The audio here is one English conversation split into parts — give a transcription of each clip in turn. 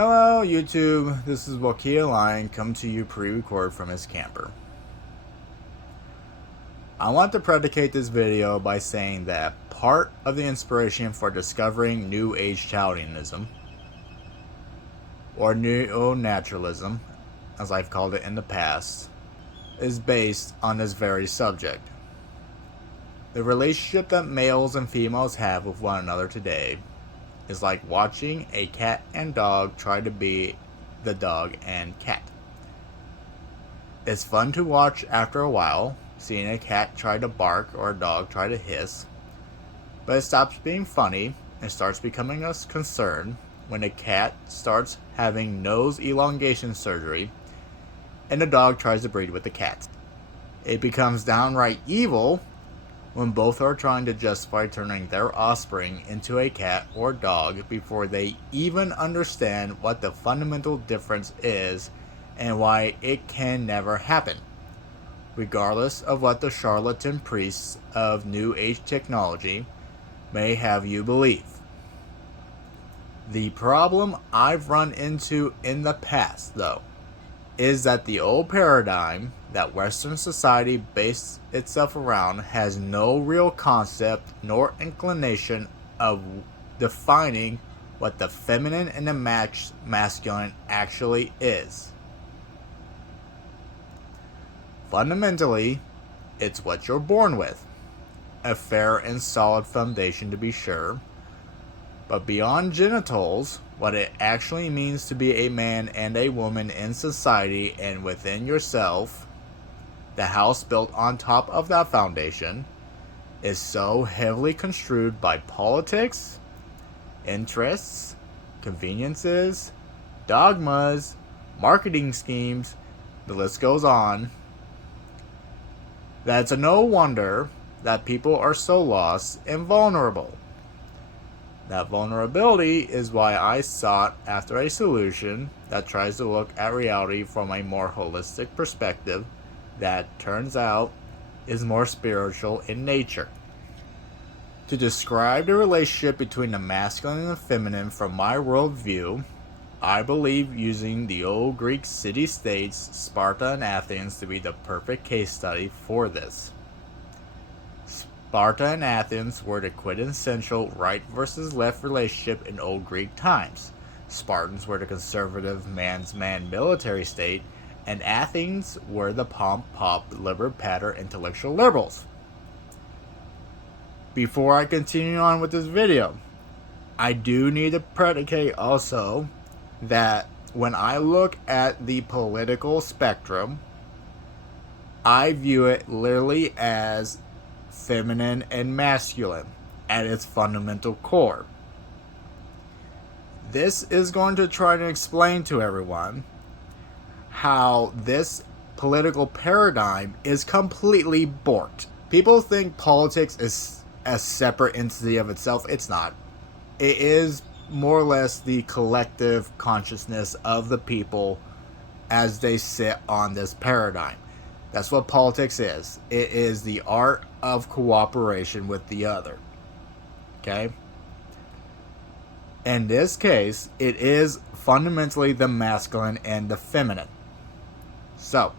Hello YouTube, this is Wakia Lion come to you pre-record from his camper. I want to predicate this video by saying that part of the inspiration for discovering New Age Chaldeanism, or neo-naturalism, as I've called it in the past, is based on this very subject. The relationship that males and females have with one another today is like watching a cat and dog try to be the dog and cat. It's fun to watch after a while, seeing a cat try to bark or a dog try to hiss, but it stops being funny and starts becoming a concern when a cat starts having nose elongation surgery and the dog tries to breed with the cat. It becomes downright evil when both are trying to justify turning their offspring into a cat or dog before they even understand what the fundamental difference is and why it can never happen, regardless of what the charlatan priests of New Age technology may have you believe. The problem I've run into in the past, though, is that the old paradigm that Western society based itself around has no real concept nor inclination of defining what the feminine and the masculine actually is. Fundamentally, it's what you're born with. A fair and solid foundation to be sure, but beyond genitals, what it actually means to be a man and a woman in society and within yourself, the house built on top of that foundation, is so heavily construed by politics, interests, conveniences, dogmas, marketing schemes, the list goes on, that it's no wonder that people are so lost and vulnerable. That vulnerability is why I sought after a solution that tries to look at reality from a more holistic perspective that turns out is more spiritual in nature. To describe the relationship between the masculine and the feminine from my worldview, I believe using the old Greek city-states, Sparta and Athens, to be the perfect case study for this. Sparta and Athens were the quintessential right versus left relationship in old Greek times. Spartans were the conservative man's man military state, and Athens were the pomp-pop, liber-pater intellectual liberals. Before I continue on with this video, I do need to predicate also that when I look at the political spectrum, I view it literally as feminine and masculine at its fundamental core. This is going to try to explain to everyone how this political paradigm is completely borked. People think politics is a separate entity of itself. It's not. It is more or less the collective consciousness of the people as they sit on this paradigm. That's what politics is. It is the art of cooperation with the other. Okay? In this case, it is fundamentally the masculine and the feminine. So,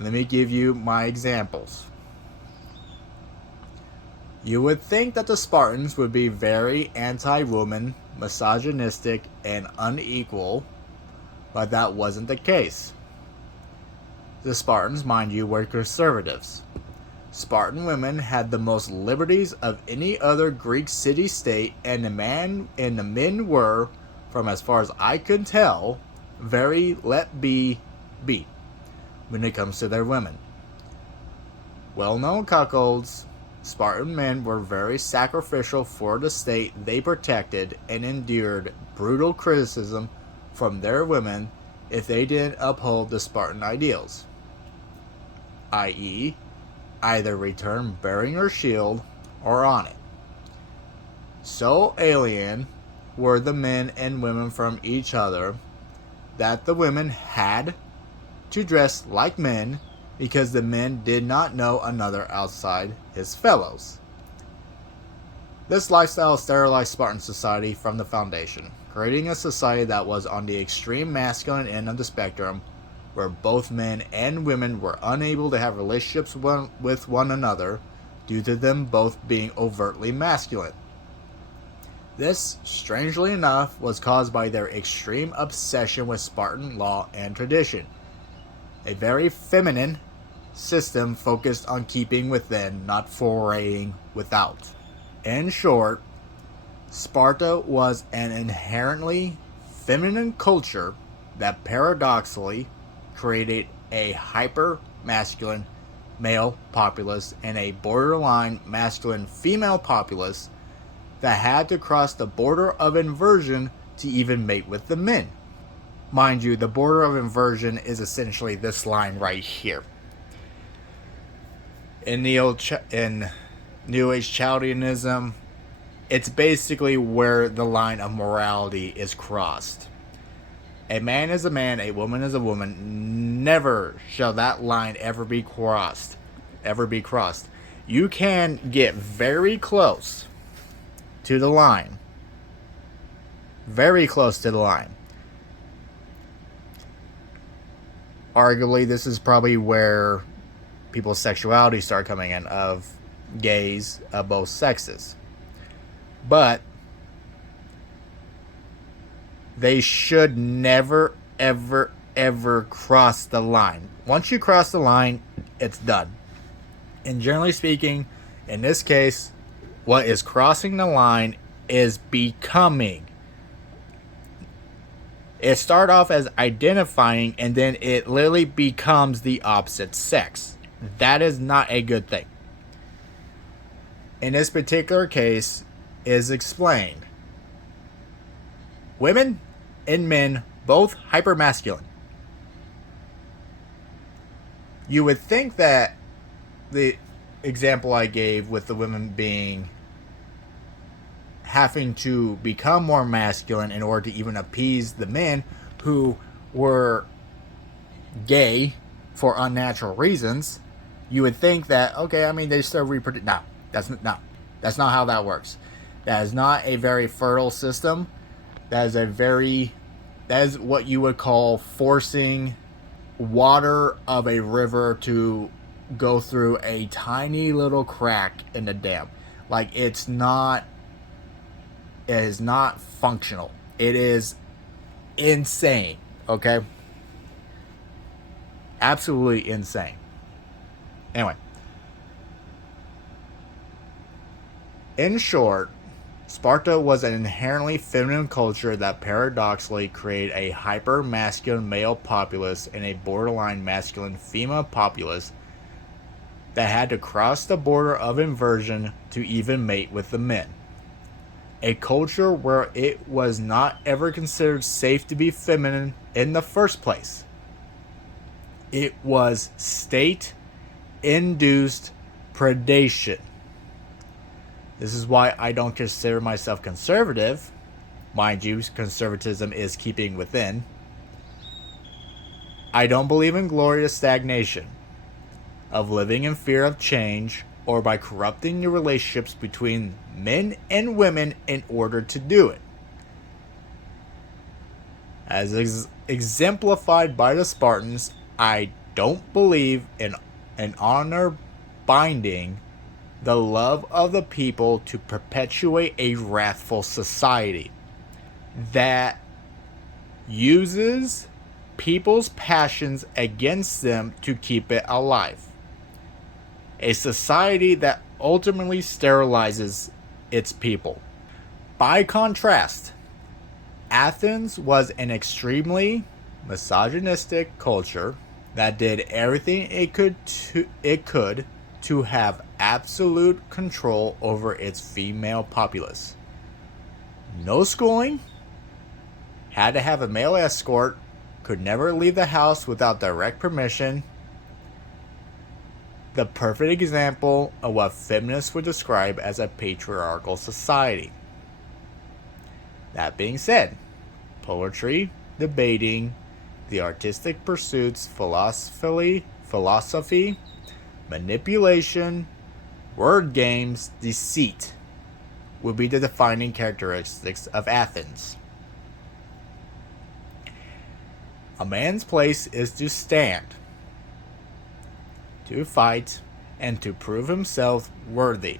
let me give you my examples. You would think that the Spartans would be very anti-woman, misogynistic, and unequal, but that wasn't the case. The Spartans, mind you, were conservatives. Spartan women had the most liberties of any other Greek city-state, and the men were, from as far as I could tell, very let be when it comes to their women. Well-known cuckolds, Spartan men were very sacrificial for the state they protected and endured brutal criticism from their women if they didn't uphold the Spartan ideals, i.e., either return bearing your shield or on it. So alien were the men and women from each other that the women had to dress like men because the men did not know another outside his fellows. This lifestyle sterilized Spartan society from the foundation. creating a society that was on the extreme masculine end of the spectrum, where both men and women were unable to have relationships with one another due to them both being overtly masculine. This, strangely enough, was caused by their extreme obsession with Spartan law and tradition, a very feminine system focused on keeping within, not foraying without. In short, Sparta was an inherently feminine culture that paradoxically created a hyper-masculine male populace and a borderline masculine female populace that had to cross the border of inversion to even mate with the men. Mind you, the border of inversion is essentially this line right here. In New Age Chaldeanism, it's basically where the line of morality is crossed. A man is a man, a woman is a woman. Never shall that line ever be crossed. You can get very close to the line. Very close to the line. Arguably, this is probably where people's sexuality start coming in, of gays of both sexes. But they should never, ever, ever cross the line. Once you cross the line, it's done. And generally speaking, in this case, what is crossing the line is becoming. It starts off as identifying, and then it literally becomes the opposite sex. That is not a good thing. In this particular case, is explained. Women and men, both hypermasculine. You would think that the example I gave with the women being having to become more masculine in order to even appease the men who were gay for unnatural reasons, you would think that, okay, I mean, they still reproduce. No, that's not how that works. That is not a very fertile system. That is what you would call forcing water of a river to go through a tiny little crack in the dam. Like, it is not functional. It is insane, okay? Absolutely insane. Anyway. In short, Sparta was an inherently feminine culture that paradoxically created a hyper-masculine male populace and a borderline masculine female populace that had to cross the border of inversion to even mate with the men. A culture where it was not ever considered safe to be feminine in the first place. It was state-induced predation. This is why I don't consider myself conservative. Mind you, conservatism is keeping within. I don't believe in glorious stagnation, of living in fear of change, or by corrupting the relationships between men and women in order to do it. As exemplified by the Spartans, I don't believe in an honor binding the love of the people to perpetuate a wrathful society that uses people's passions against them to keep it alive. A society that ultimately sterilizes its people. By contrast, Athens was an extremely misogynistic culture that did everything it could to have absolute control over its female populace. No schooling, had to have a male escort, could never leave the house without direct permission. The perfect example of what feminists would describe as a patriarchal society. That being said, poetry, debating, the artistic pursuits, philosophy, manipulation, word games, deceit would be the defining characteristics of Athens. A man's place is to stand, to fight, and to prove himself worthy.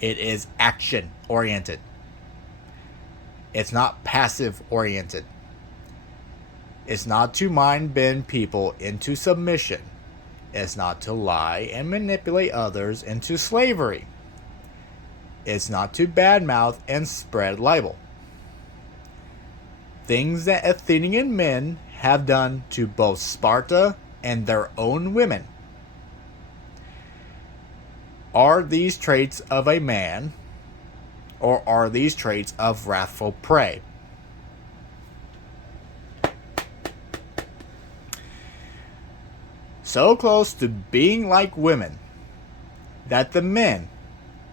It is action oriented. It's not passive oriented. It's not to mind bend people into submission. It's not to lie and manipulate others into slavery. It's not to badmouth and spread libel. Things that Athenian men have done to both Sparta and their own women. Are these traits of a man, or are these traits of wrathful prey? So close to being like women that the men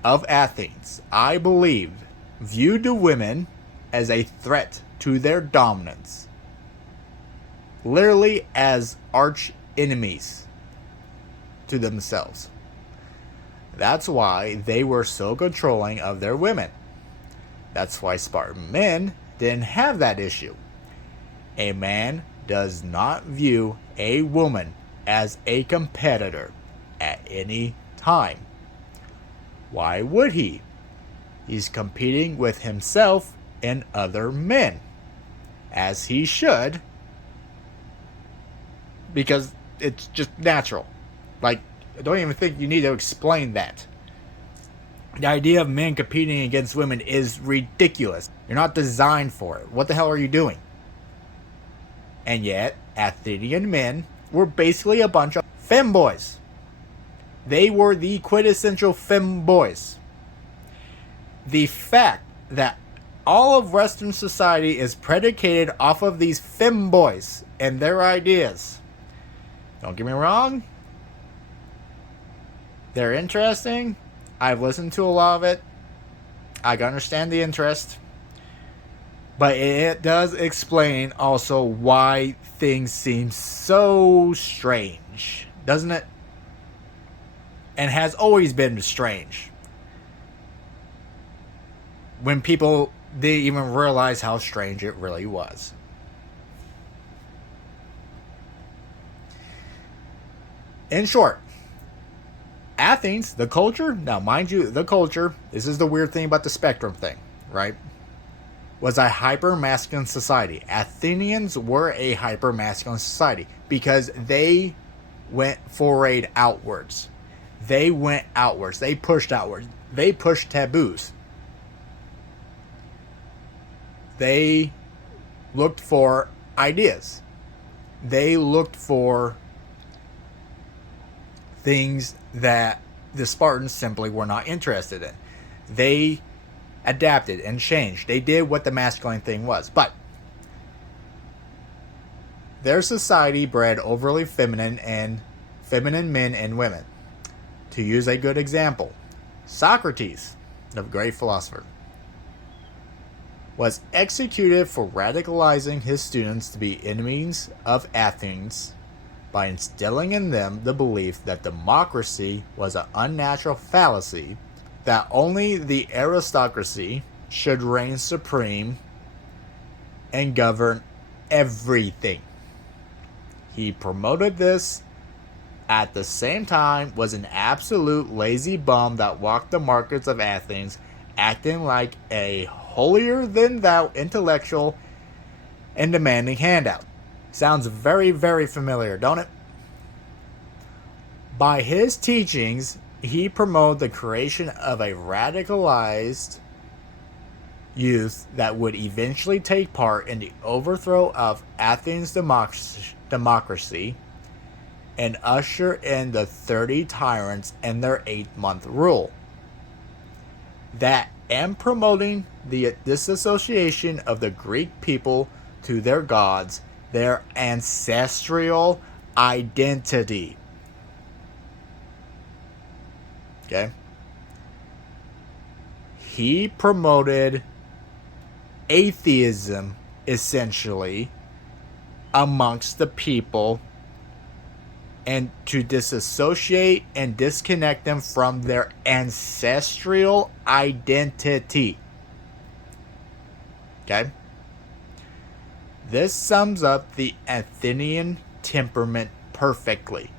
of Athens, I believe, viewed the women as a threat to their dominance, literally as arch enemies to themselves. That's why they were so controlling of their women. That's why Spartan men didn't have that issue. A man does not view a woman as a competitor at any time. Why would he? He's competing with himself and other men, as he should, because it's just natural. Like, I don't even think you need to explain that. The idea of men competing against women is ridiculous. You're not designed for it. What the hell are you doing? And yet, Athenian men were basically a bunch of femboys. They were the quintessential femboys. The fact that all of Western society is predicated off of these femboys and their ideas. Don't get me wrong. They're interesting. I've listened to a lot of it. I can understand the interest. But it does explain also why things seem so strange, doesn't it? And has always been strange. When people didn't even realize how strange it really was. In short, Athens, the culture, now mind you, the culture, this is the weird thing about the spectrum thing, right? Was a hyper-masculine society. Athenians were a hyper-masculine society because they forayed outwards. They went outwards. They pushed outwards. They pushed taboos. They looked for ideas. They looked for things that the Spartans simply were not interested in. They adapted and changed. They did what the masculine thing was. But their society bred overly feminine men and women. To use a good example, Socrates, the great philosopher, was executed for radicalizing his students to be enemies of Athens by instilling in them the belief that democracy was an unnatural fallacy, that only the aristocracy should reign supreme and govern everything. He promoted this, at the same time was an absolute lazy bum that walked the markets of Athens, acting like a holier-than-thou intellectual and demanding handout. Sounds very, very familiar, don't it? By his teachings, he promoted the creation of a radicalized youth that would eventually take part in the overthrow of Athens' democracy and usher in the 30 tyrants and their 8-month rule. That and promoting the disassociation of the Greek people to their gods, their ancestral identity. Okay? He promoted atheism, essentially, amongst the people, and to disassociate and disconnect them from their ancestral identity. Okay? This sums up the Athenian temperament perfectly.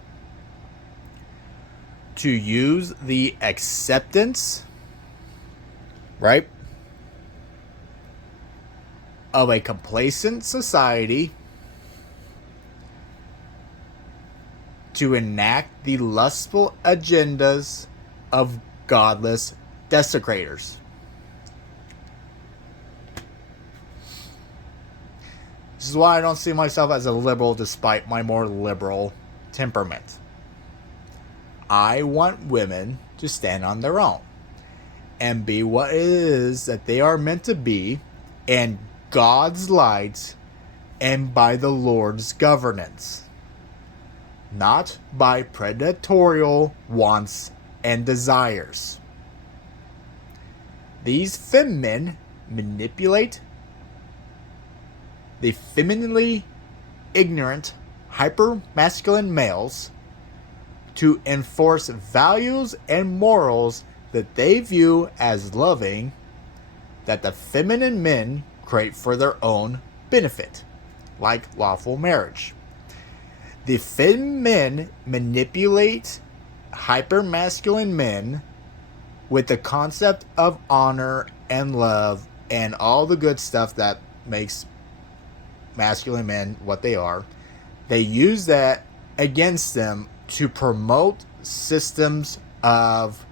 To use the acceptance, right, of a complacent society to enact the lustful agendas of godless desecrators. This is why I don't see myself as a liberal despite my more liberal temperament. I want women to stand on their own and be what it is that they are meant to be in God's light and by the Lord's governance, not by predatory wants and desires. These femmen manipulate the femininely ignorant, hyper-masculine males to enforce values and morals that they view as loving, that the feminine men create for their own benefit, like lawful marriage. The femmen manipulate hyper-masculine men with the concept of honor and love and all the good stuff that makes masculine men what they are. They use that against them to promote systems of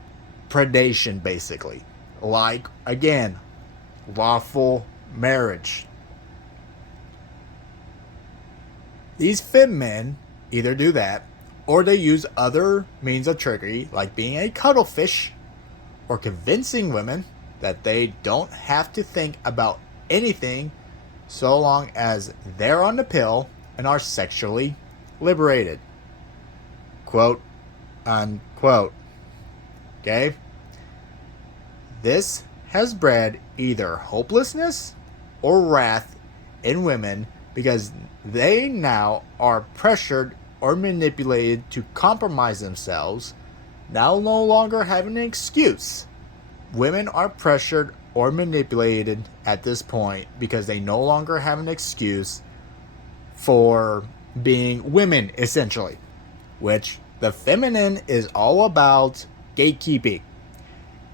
predation, basically. Like, again, lawful marriage. These femmen either do that, or they use other means of trickery, like being a cuddlefish, or convincing women that they don't have to think about anything so long as they're on the pill and are sexually liberated. Quote, unquote. Okay? This has bred either hopelessness or wrath in women because they now are pressured or manipulated to compromise themselves, now no longer having an excuse. Women are pressured or manipulated at this point because they no longer have an excuse for being women, essentially. Which the feminine is all about gatekeeping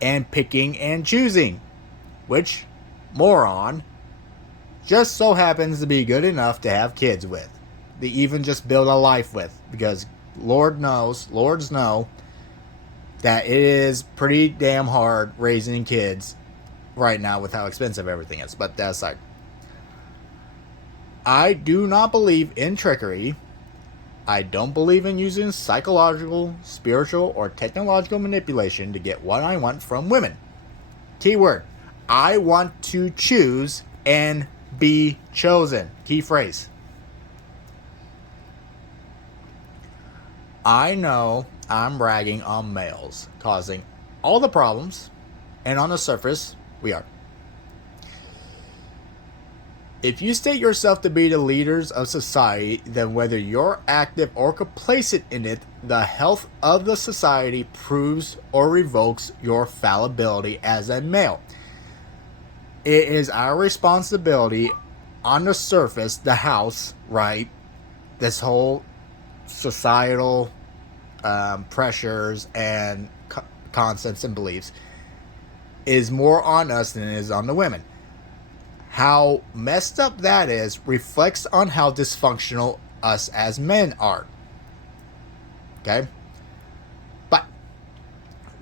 and picking and choosing. Which moron just so happens to be good enough to have kids with. They even just build a life with. Because lords know that it is pretty damn hard raising kids right now with how expensive everything is. But that aside, I do not believe in trickery. I don't believe in using psychological, spiritual, or technological manipulation to get what I want from women. Keyword, I want to choose and be chosen. Key phrase. I know I'm ragging on males, causing all the problems, and on the surface, we are. If you state yourself to be the leaders of society, then whether you're active or complacent in it, the health of the society proves or revokes your fallibility as a male. It is our responsibility on the surface, the house, right? This whole societal pressures and concepts and beliefs is more on us than it is on the women. How messed up that is reflects on how dysfunctional us as men are. Okay? But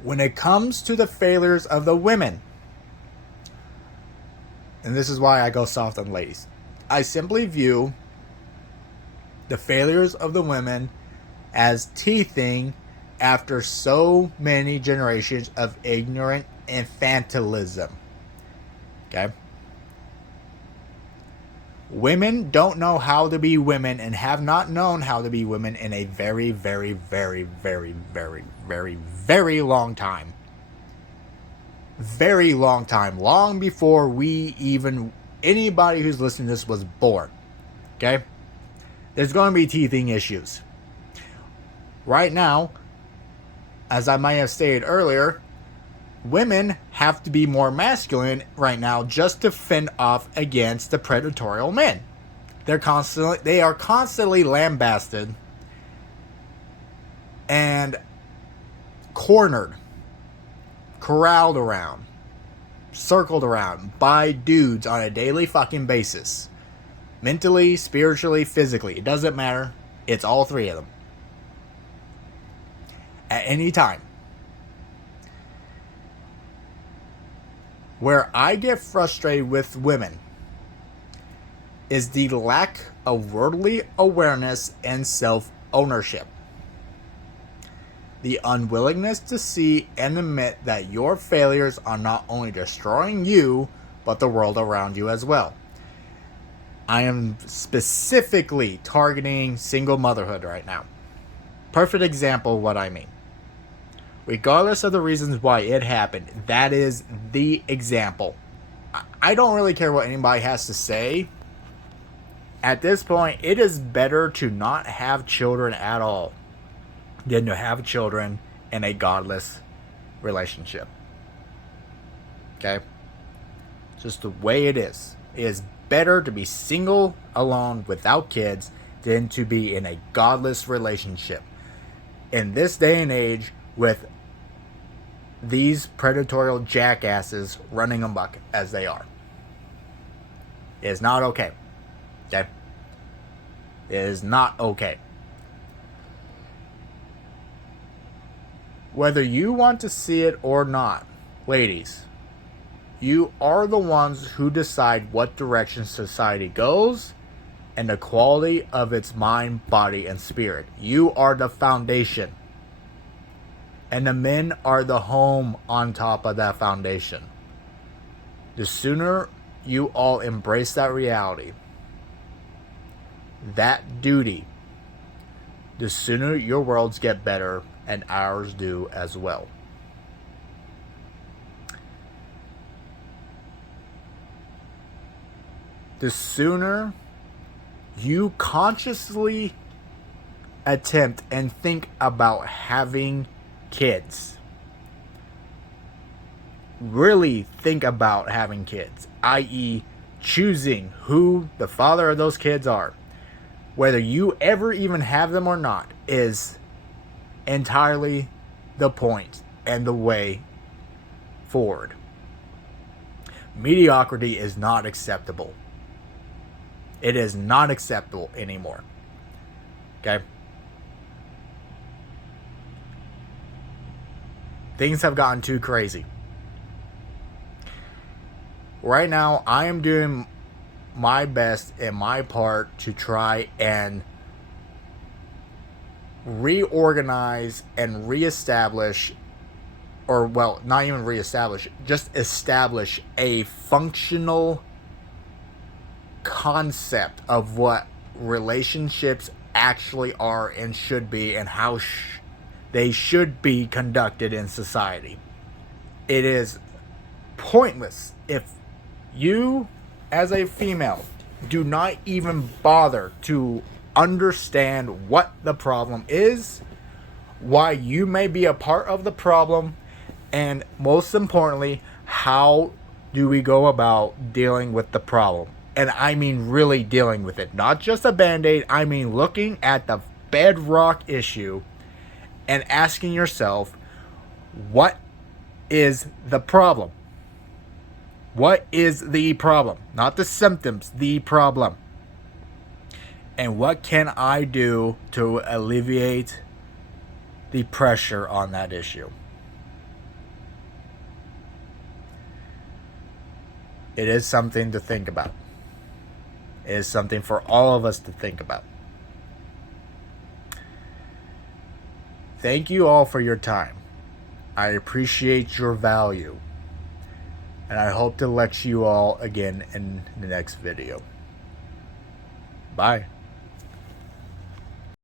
when it comes to the failures of the women, and this is why I go soft on ladies, I simply view the failures of the women as teething after so many generations of ignorant infantilism. Okay? Women don't know how to be women and have not known how to be women in a very, very, very, very, very, very, very long time. Very long time. Long before anybody who's listening to this was born. Okay? There's going to be teething issues. Right now, as I might have stated earlier, women have to be more masculine right now just to fend off against the predatory men. They are constantly lambasted and cornered, corralled around, circled around by dudes on a daily fucking basis. Mentally, spiritually, physically. It doesn't matter. It's all three of them. At any time. Where I get frustrated with women is the lack of worldly awareness and self-ownership. The unwillingness to see and admit that your failures are not only destroying you, but the world around you as well. I am specifically targeting single motherhood right now. Perfect example of what I mean. Regardless of the reasons why it happened, that is the example. I don't really care what anybody has to say. At this point, it is better to not have children at all than to have children in a godless relationship. Okay? Just the way it is. It is better to be single, alone, without kids, than to be in a godless relationship. In this day and age, with these predatory jackasses running amok as they are. It is not okay. Okay? It is not okay. Whether you want to see it or not, ladies, you are the ones who decide what direction society goes and the quality of its mind, body, and spirit. You are the foundation. And the men are the home on top of that foundation. The sooner you all embrace that reality, that duty, the sooner your worlds get better and ours do as well. The sooner you consciously attempt and think about having kids, really think about having kids, i.e. choosing who the father of those kids are, whether you ever even have them or not, is entirely the point and the way forward. Mediocrity is not acceptable. It is not acceptable anymore. Okay? Things have gotten too crazy. Right now, I am doing my best and my part to try and reorganize and reestablish, or well, not even reestablish, just establish a functional concept of what relationships actually are and should be, and how they should be conducted in society. It is pointless if you, as a female, do not even bother to understand what the problem is, why you may be a part of the problem, and most importantly, how do we go about dealing with the problem. And I mean really dealing with it. Not just a band-aid. I mean looking at the bedrock issue and asking yourself, what is the problem? What is the problem? Not the symptoms, the problem. And what can I do to alleviate the pressure on that issue? It is something to think about. It is something for all of us to think about. Thank you all for your time. I appreciate your value. And I hope to lecture you all again in the next video. Bye.